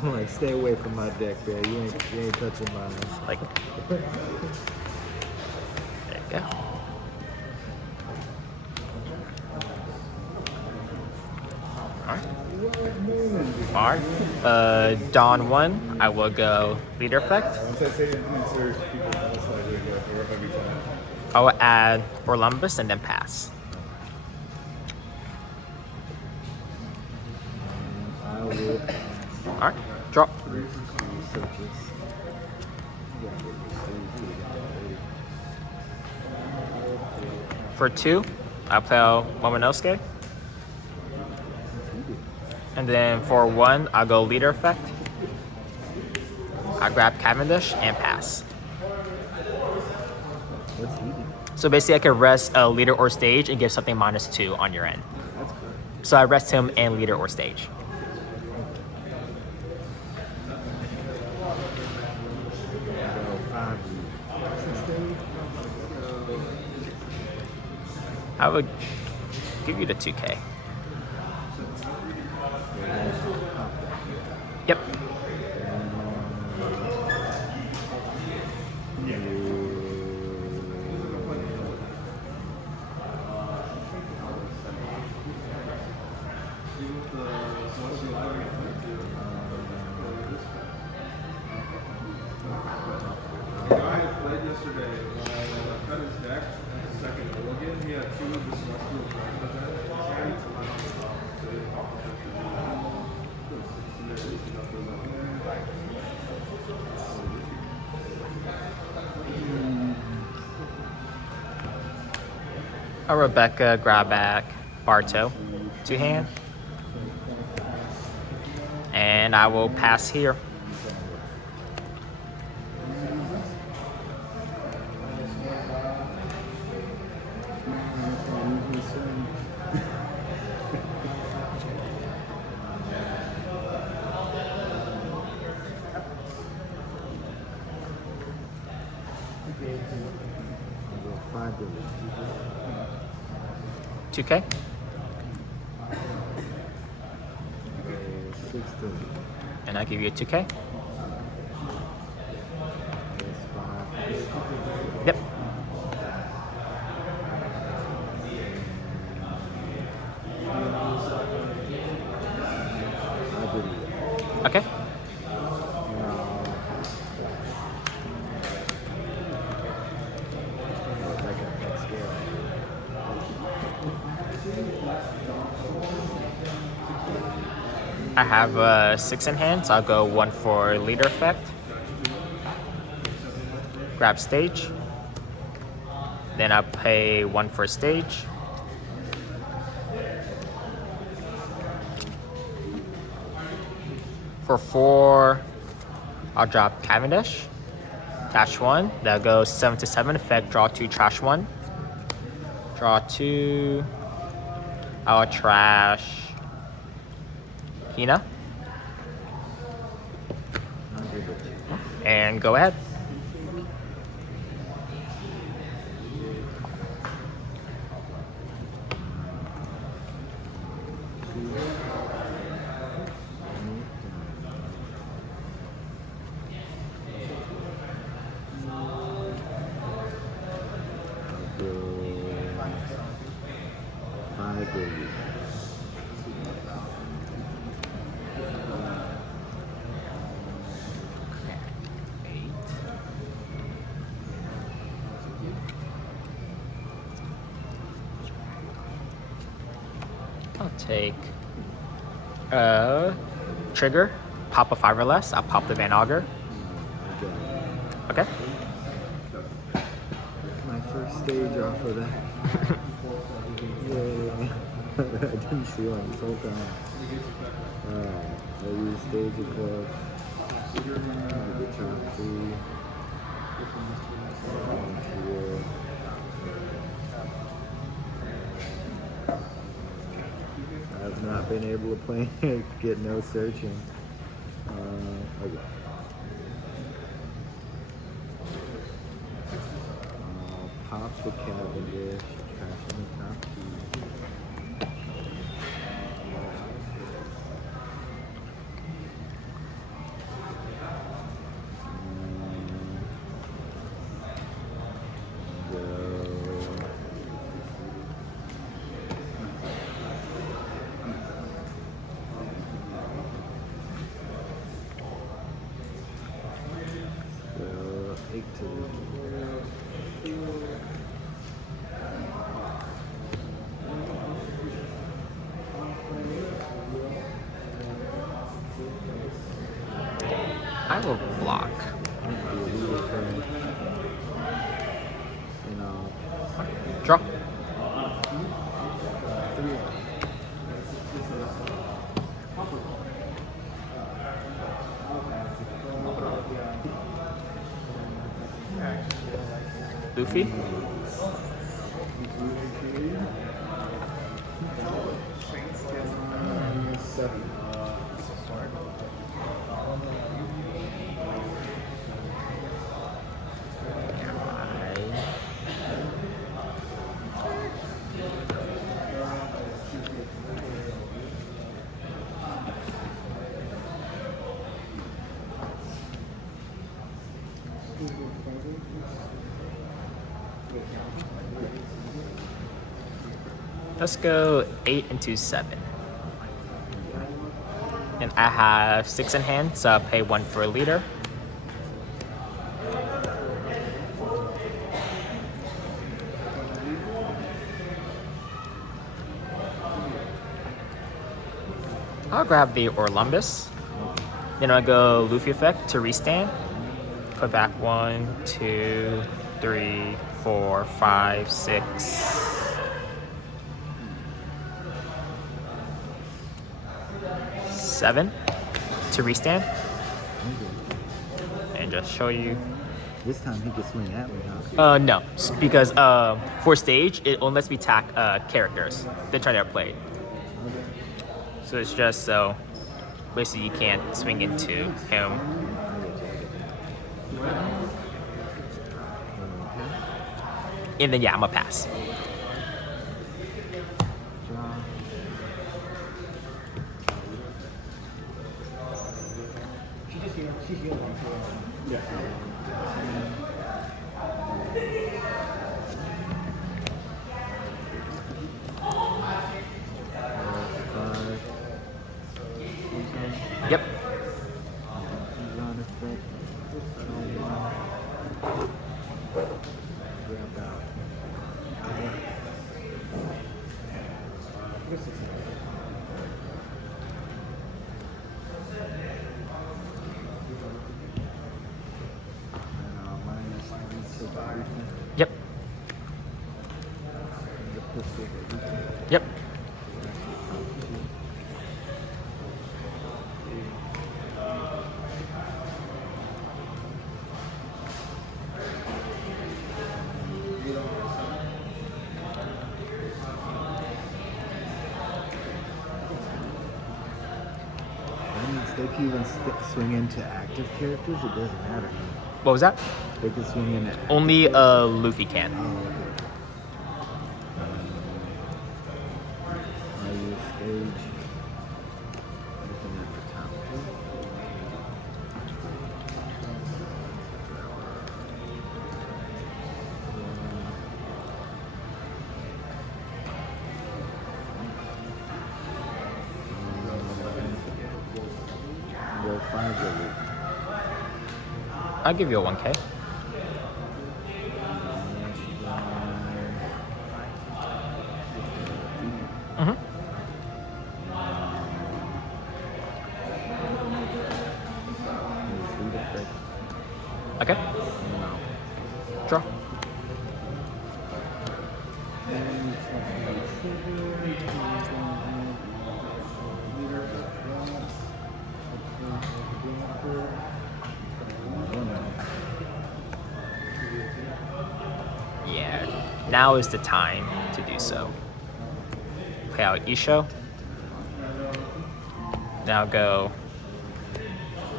I'm like, stay away from my deck, man. You ain't touching mine. Like, there you go. Alright. Dawn 1, I will go leader effect. Once I say infinite search, people most likely go for every time. I will add Orlumbus and then pass. I will. Alright, draw. Searches. For 2, I'll play Momonosuke. And then for 1, I'll go leader effect. I grab Cavendish and pass. What's eating? So basically I can rest a leader or stage and give something -2 on your end. That's good. So I rest him and leader or stage. I would give you the 2K. Yep. Yesterday, when I cut his deck at the second roll again, he had 2 of the celestial dragons in it. A Rebecca, Grabback, Barto, 2 hand. And I will pass here. $2K. And I give you a 2K. Yep. Okay. I have 6 in hand, so I'll go 1 for leader effect. Grab stage. Then I'll pay 1 for stage. For 4, I'll drop Cavendish. Dash 1. That'll go 7 to 7. Effect, draw 2, trash 1. Draw 2. I'll trash Hina. And go ahead. I'll take trigger, pop a 5 or less. I'll pop the Van Augur. Okay. My first stage off of that. Yay. I didn't see one this whole time. I use stage effect. Get top 3. I've not been able to play get no searching. Okay. I'll pop the Cavendish, cash in the top 2. I will block. You know, Draw. Luffy. Let's go 8 into 7. And I have 6 in hand, so I'll pay 1 for a leader. I'll grab the Orlumbus. Then I'll go Luffy effect to restand. Put back 1, 2, 3, 4, 5, 6. 7 to restand. And just show you. this time he can swing at me, huh? No, because for stage, it only lets me attack characters that try to outplay. So it's just so basically you can't swing into him. And then yeah, I'm a pass. Yep. Yep. Yep. They can even swing into active characters. It doesn't matter. What was that? They can swing into active Only Luffy can. Oh, okay. Are you stage? Looking at the top two. Go 5 over. I'll give you a 1K. Mm-hmm. Okay. Draw. Yeah, now is the time to do so. Play out Isho. Now go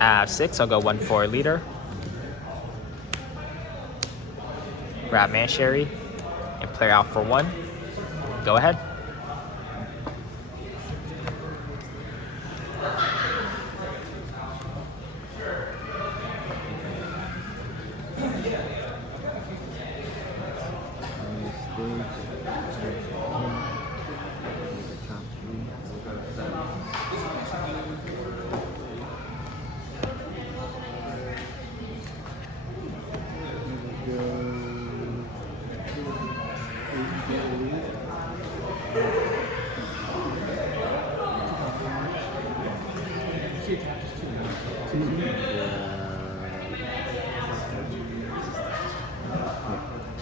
at 6, I'll go 1-4 leader. Grab Mansherry and play out for 1. Go ahead.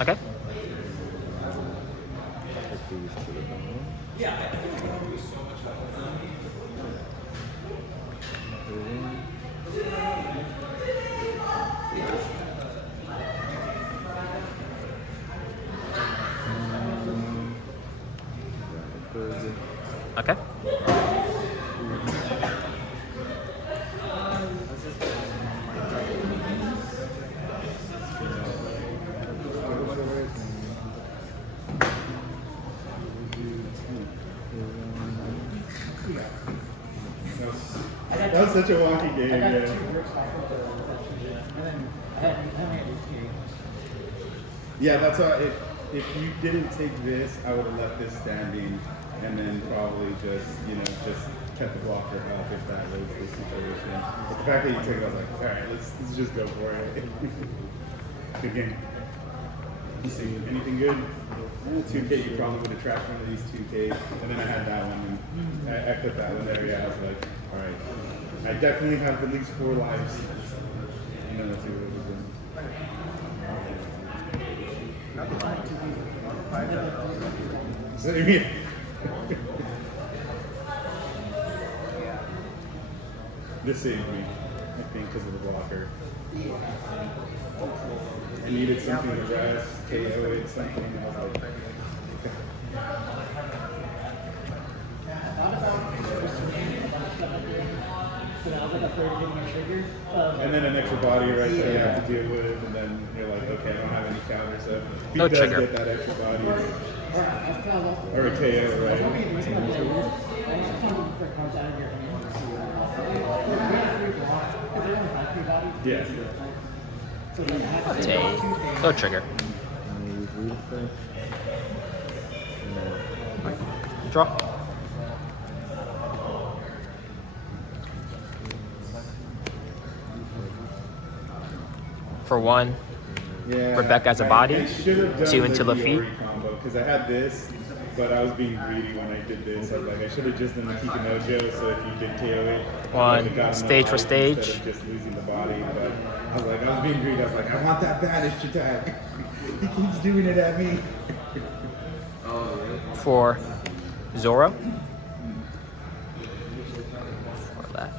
Okay. Put these to the bottom. Okay. That was such a wonky game, yeah. Yeah, that's why if you didn't take this, I would have left this standing and then probably just kept the blocker up if that was the situation. But the fact that you took it, I was like, all right, let's just go for it. Good game. Let's see, anything good? 2K, you probably would have tracked one of these 2K, and then I had that one, and I put that one there. Yeah, I was like, all right, I definitely have at least 4 lives. You know, let's see what it was doing. So, yeah. This saved me, I think, because of the blocker. I needed something to rest, KO it, something, and I was like, and then an extra body right there you have to deal with, and then you're like, okay, I don't have any counter, so if he No does trigger. get that extra body, or a KO, right? Yeah. Take. No trigger. Draw. For 1. Yeah, Rebecca as a body, I should have done 2 into the feet. because I had this, but I was being greedy when I did this. I was like, I should have just done the Kikimojo, so if you did KO it, One, you would've gotten stage for enough life stage. instead of just losing the body. But I was like, I was being greedy. I was like, I want that banish attack. He keeps doing it at me. For Zoro. 4 left.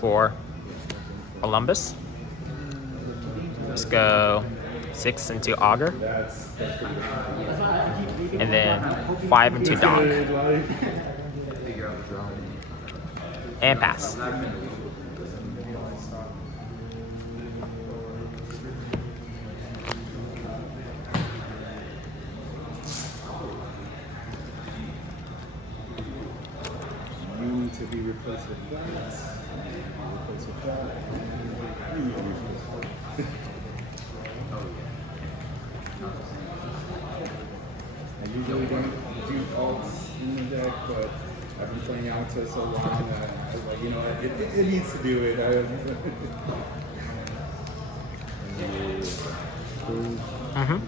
For Columbus. Let's go 6 into Augur. That's pretty good. And then 5 into Dog. Good, like, And pass. you need to be replaced with that. Replaced with that. You need to be replaced with that. I usually don't do alts in the deck, but I've been playing Alta so long that I was like, you know what, it needs to do it. Mm-hmm.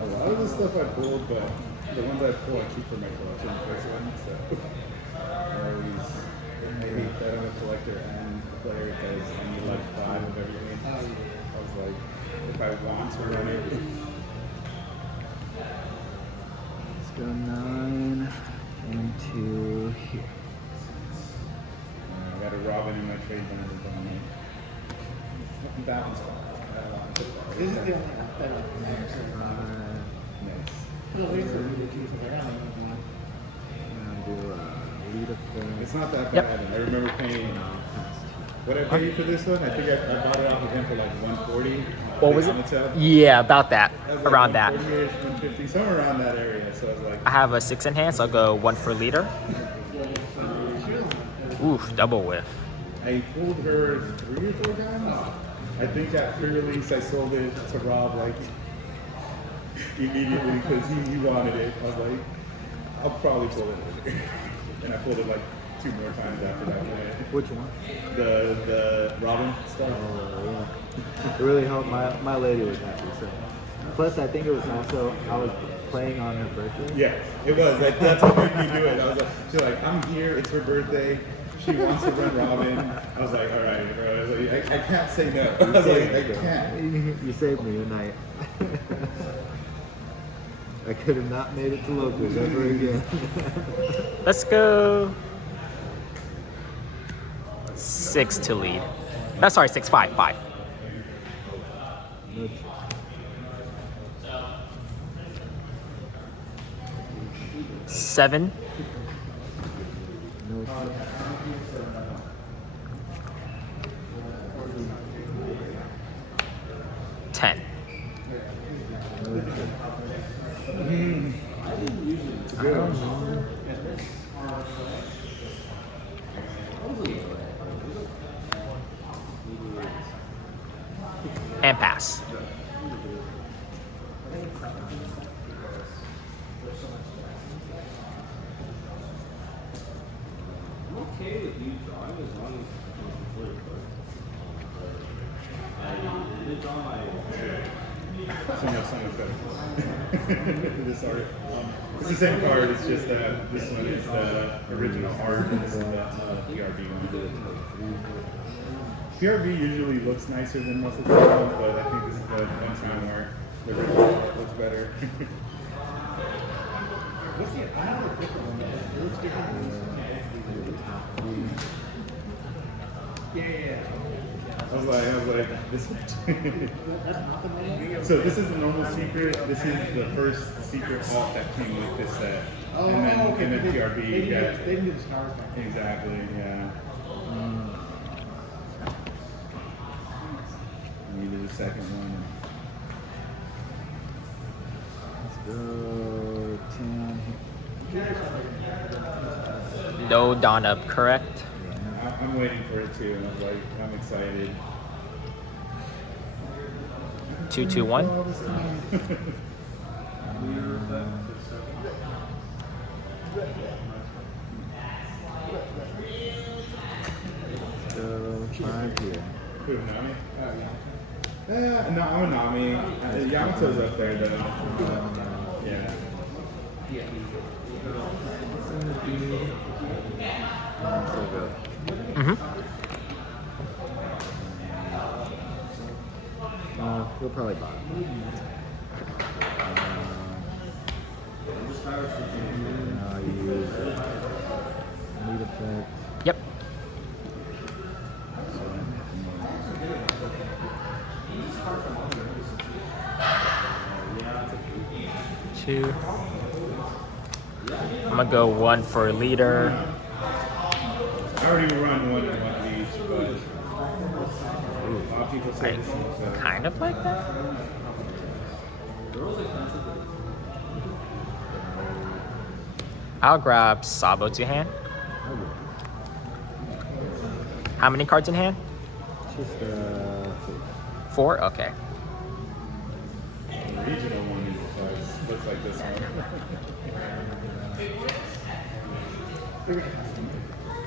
A lot of the stuff I pulled, but the ones I pull I keep for my collection the first one, so I hate that I'm a collector and a player because I need like 5 of everything. I was like, if I want to run it, Let's go 9 into here. I got a Robin in my trade band at the moment. That one's fine. I don't want to put that. This is the only app that I've Nice. It's not that Yep. bad. And I remember paying. What I paid for this one? I think I bought it off of him for like 140. What was on it? the tab. Yeah, about that. That was like Around that. 140-ish, 150, somewhere around that area. So I was like, I have a 6 in hand, so I'll go 1 for leader. Oof, double whiff. I pulled her 3 or 4 times. I think at pre-release I sold it to Rob like immediately because he wanted it. I was like, I'll probably pull it later. And I pulled it like 2 more times after that. Which one? The Robin stuff. Oh, yeah. It really helped. My lady was happy. So. Plus, I think it was also, I was playing on her birthday. Yeah, it was. Like, that's what made me do it. I was like, she's like, I'm here. It's her birthday. She wants to run Robin. I was like, all right, bro. I was like, I can't say no. I was like, I can't. You saved me tonight. I could have not made it to locals ever again. Let's go 6 to lead. No, sorry, 6-5, 5. No, 7. no, 10. And pass. I'm okay with you drawing as long as it's before your card. I did draw my. Someone's better. This art. It's the same card. It's just that this one is the original art and this is the PRB one. PRB usually looks nicer than most of the ones, but I think this is the one time where the original art looks better. What's the another different one? It looks different. Yeah. I was like, this. So this is the normal secret. This is the first secret vault that came with this set. Oh, and then, okay. And then PRB. They didn't do the stars back then. Exactly. Yeah. Needed the second one. Let's go 10. No Dawn up, correct? I'm waiting for it too. I'm excited. 2-2-1. All this time. So 5 here. Who, Nami? No, I'm a Nami. Yamato's up there though. Yeah. So good. Mm-hmm. We'll probably buy it. You use need effect. Yep. Two. I'm gonna go 1 for leader. I already run one each, but a lot of people say the same stuff. Kind of like that. I'll grab Sabo to hand. How many cards in hand? Just 4? Okay. The regional one looks like this one.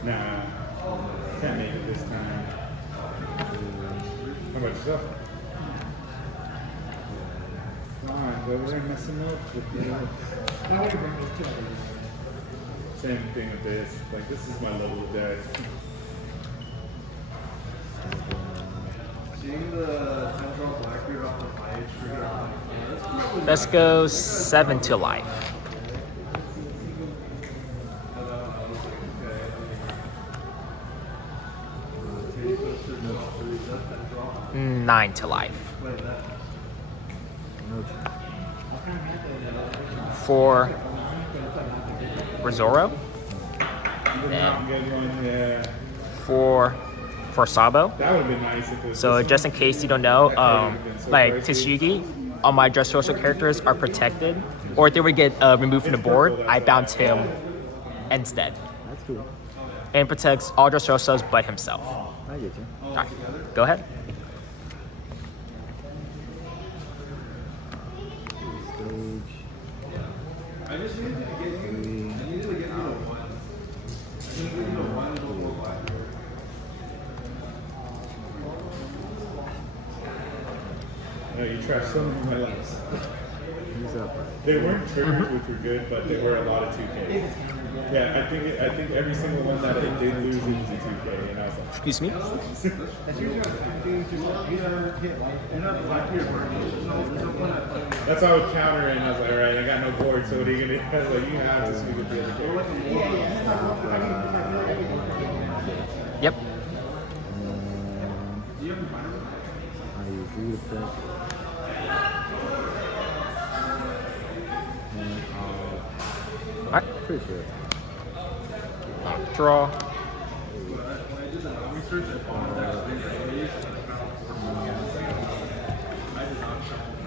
Nah, can't make it this time. How about yourself? Come on, go over there and mess them up with the same thing with this. Like, this is my level of deck. Seeing the 10-draw Blackbeard off the page for that's Let's go 7 to life. okay. 9 to life. 4 Rizoro. Not good one, yeah. 4 for Sabo. That would have been nice if it was So this just in case you don't know, so like crazy. TCG, all my Dressrosa characters are protected, or if they would get removed from the board, I bounce him instead. That's cool. And protects all Dressrosas but himself. I get you. Alright, go ahead. Stay I just needed to get you. I needed to get you a one. I needed you a one before Blackbeard. No, you trashed some of my lives. Who's up? They weren't triggers, which were good, but they were a lot of 2K. Yeah, I think every single one that I did lose into 2K, and I was like, Excuse me. that's how I would counter it, and I was like, all right, I got no board, so what are you gonna do? I was like, you have to speak with the other character. Yep. I use read effect. And Alright. pretty sure. Draw.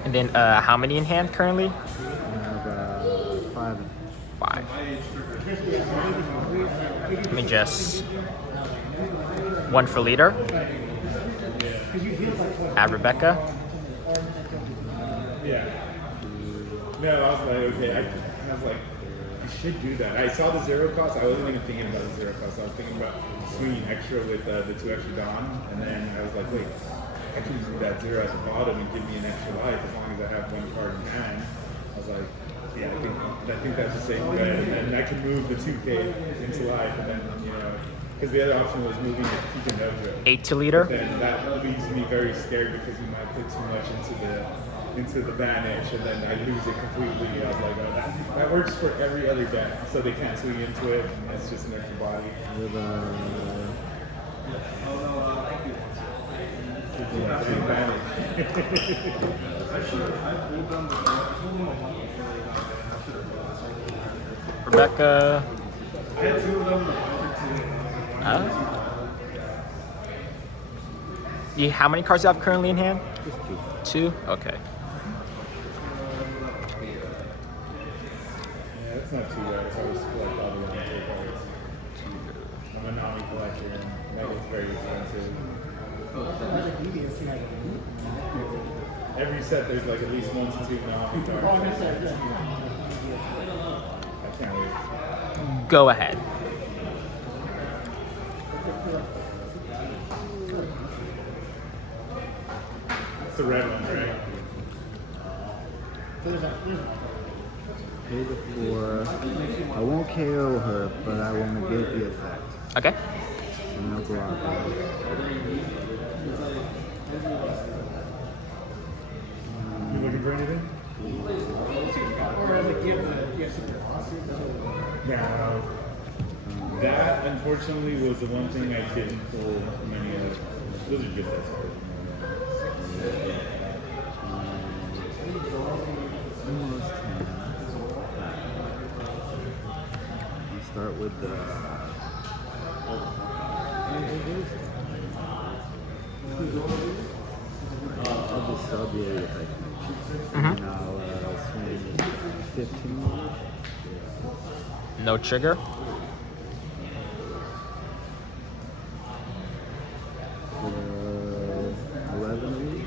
And then how many in hand currently? I have 5. 5. Let me just 1 for leader. Add Rebecca. Yeah. No, I was like, okay, I was like, I should do that. I saw the 0 cost. I wasn't even thinking about the 0 cost. I was thinking about swinging extra with the 2 extra Dawn. And then I was like, wait, I can do that 0 at the bottom and give me an extra life as long as I have 1 card in hand. I was like, yeah, I think that's a safe bet. And then I can move the 2K into life. And then, you know, because the other option was moving it, keeping it over. 8 to leader. Then that leaves me very scared because we might put too much into the vanish, and then I lose it completely. I was like, oh, that works for every other deck, so they can't swing into it, and it's just an extra body. With Rebecca. I had 2 of them. How many cards do you have currently in hand? just 2. 2? Okay. Yeah, that's not too bad. I always collect all the Elemental cards. I'm a Nami collector, and that is very expensive. Every set, there's like at least 1 to 2 Nami cards. I can't wait. Go ahead. It's the red one, right? Pay the 4. I won't KO her, but I will negate the effect. Okay. So no block. You looking for anything? No. That, unfortunately, was the one thing I didn't pull many of. Those are just as hard. Almost 10. I'll start with the. I'll just sub you if I can. And I'll swing 15. No trigger. For 11.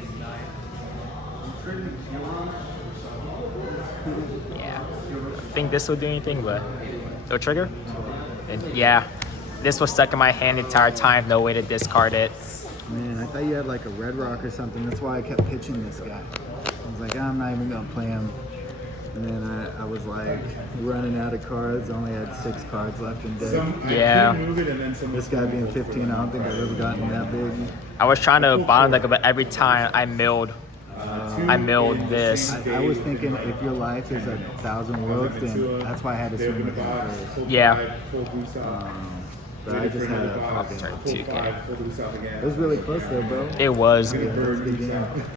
Yeah. I think this will do anything, but no trigger. And yeah, this was stuck in my hand the entire time. No way to discard it. Man, I thought you had like a red rock or something. That's why I kept pitching this guy. I was like, I'm not even gonna play him. And then I was like running out of cards. Only had 6 cards left in deck. Yeah. I couldn't move it, and then some This guy being 15, I don't think I've ever gotten that big. I was trying to bottom deck, but every time I milled this. I was thinking if your life is 1,000 worlds, then that's why I had to swing with him first. Yeah. But I just had a fucking. Sorry, 2K. It was really close though, bro. It was. That's a good game.